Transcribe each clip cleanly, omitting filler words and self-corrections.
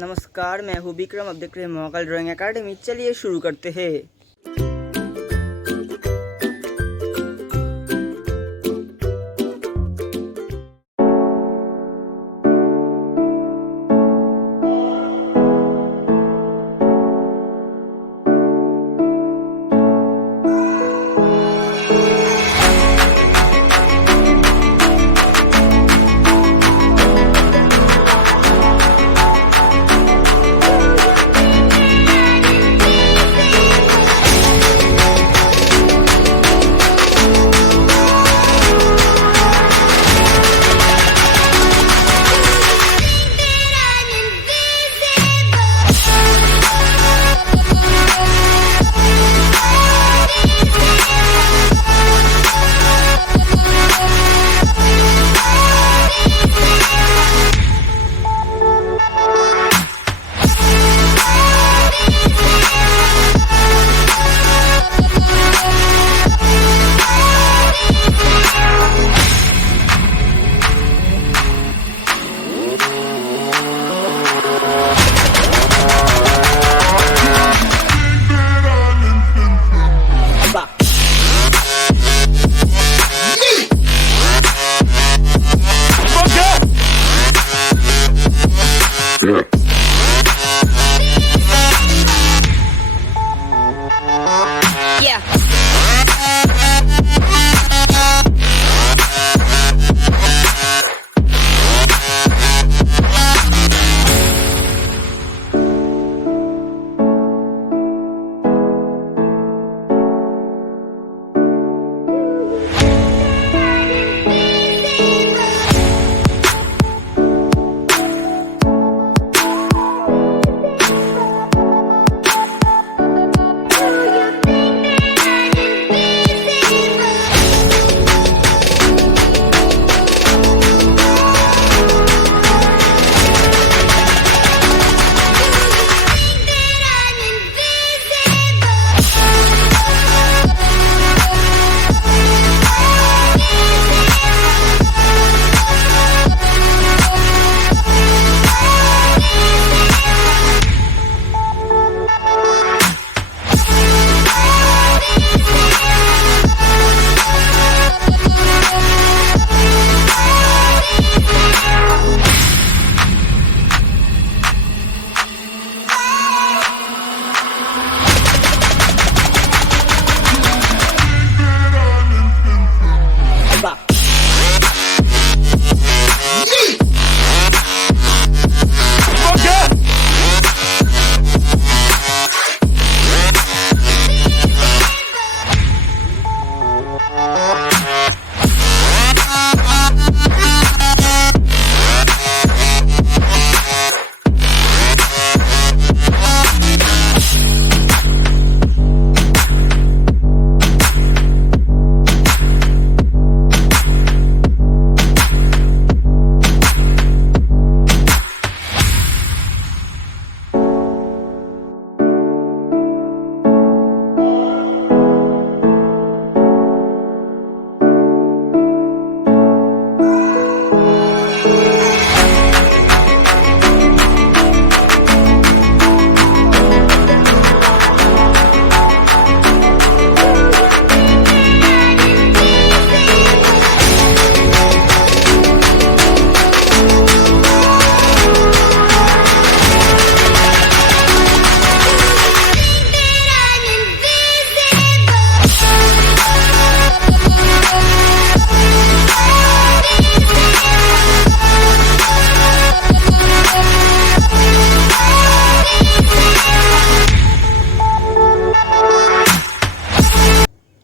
नमस्कार, मैं हूँ विक्रम। अब देख रहे हैं महाकाल ड्राइंग एकेडमी। चलिए शुरू करते हैं।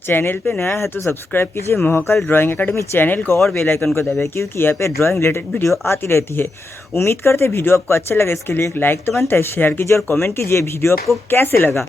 चैनल पे नया है तो सब्सक्राइब कीजिए महाकाल ड्राइंग एकेडमी चैनल को और बेल आइकन को दबाएं, क्योंकि यहाँ पे ड्राइंग रिलेटेड वीडियो आती रहती है। उम्मीद करते हैं वीडियो आपको अच्छा लगे। इसके लिए एक लाइक तो बनता है, शेयर कीजिए और कमेंट कीजिए वीडियो आपको कैसे लगा।